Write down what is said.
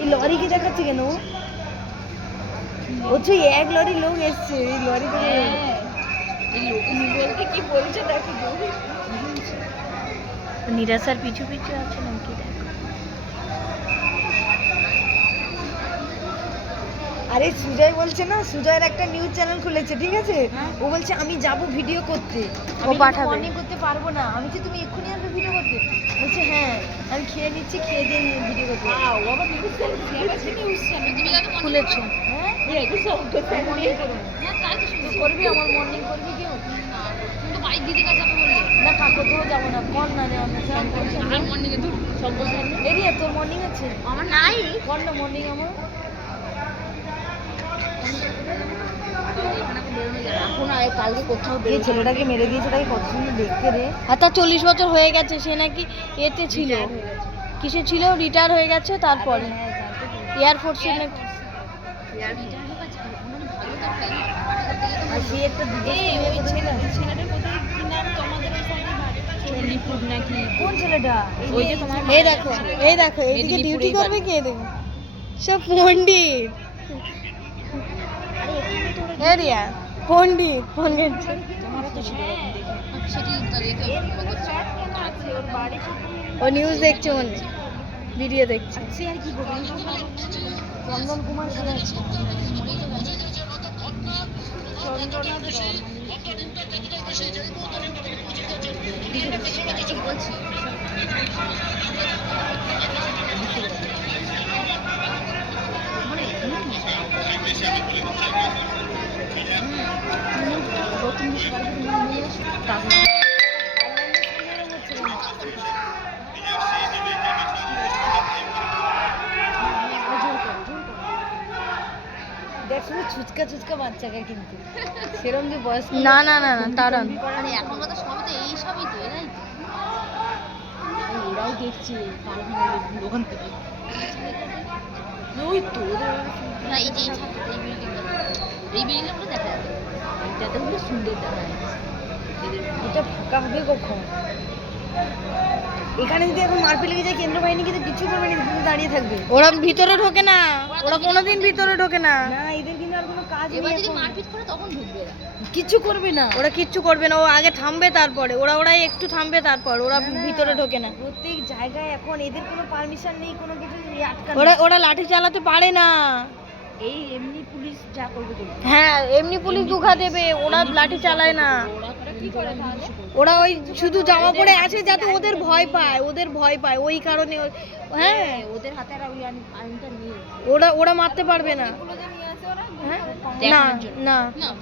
এই লরিকে দেখাচ্ছে কেন? বলছে এক লরি লোক এসছে এই লরি থেকে। এই লোককে কি বলছে দেখো। নিরাশার পিছু পিছু আছে নাকি দেখো। আরে সুজয় বলছে না, সুজয়ের একটা নিউজ চ্যানেল খুলেছে, ঠিক আছে? ও বলছে আমি যাব ভিডিও করতে, ও পাঠাবে, মর্নিং করতে পারবো না। আমি যে তুমি এক্ষুনি আসবে ভিডিও করতে? বলছে হ্যাঁ আমি খেয়ে নিচ্ছি, খেয়ে দিয়ে ভিডিও করতে। ও আবার নিউজ চ্যানেল খুলেছে। হ্যাঁ করবি, আমার মর্নিং করবি কেউ? না কোথাও যাবো না, কর না রে এরিয়া তোর মর্নিং আছে? আমার নাই, কর না মর্নিং আমার। কালকে কোথাও ছেলেটাকে মেরে দিয়েছে, ওটাকে কত সুন্দর দেখতে রে। আর তার 40 বছর হয়ে গেছে, সে নাকি এতে ছিল, কিসে ছিল, রিটায়ার হয়ে গেছে তারপরে এয়ারফোর্সে নাকি। কোন ছেলেটা? এই দেখো এই দেখো, এইদিকে ডিউটি করবে কে দেখো, সব পণ্ডিত। এরিয়া পণ্ডিত ফোন করছে। ও নিউজ দেখছে, মনে ভিডিও দেখছে। চন্দন কুমার বলছি ছুচকা ছুচকা বাচ্চাকে, কিন্তু সেরকম যে বয়স না না না না তার এখন কথা সবই তো এই সবই তো এরাই দেখছি ওখান থেকে। ওই তো না এই যে এই বিল্ডিংটা পুরো দেখা যাচ্ছে, এইটাতে পুরো সুন্দর দেখা যাচ্ছে। এটা ফাঁকা হবে কখন? এখানে যদি এখন মারপিট লেগে যায়, কেন্দ্র বাহিনী কিন্তু কিছু করবে না, দাঁড়িয়ে থাকবে। ওরা ভিতরে ঢোকে না, ওরা কোনোদিন ভিতরে ঢোকে না। না এদের কিন্তু আর কোনো কাজ নেই। এবার যদি মারপিট করে তখন ঢুকবে, এরা কিচ্ছু করবে না, ওরা কিচ্ছু করবে না। ও আগে থামবে, তারপরে ওরা একটু থামবে, তারপর ওরা ভিতরে ঢোকে না। প্রত্যেক জায়গায় এখন এদের কোনো পারমিশন নেই, কোনো কিছু আটকানো। ওরা লাঠি চালাতে পারে না। এই এমনি পুলিশ যা করবে করবে। হ্যাঁ এমনি পুলিশ দুঘা দেবে, ওরা লাঠি চালায় না। ওরা ওই শুধু জামা পরে আছে যাতে ওদের ভয় পায়, ওদের ভয় পায় ওই কারণে। হ্যাঁ ওদের হাতে আর ওই আইনটা নিয়ে ওরা মারতে পারবে না। না না না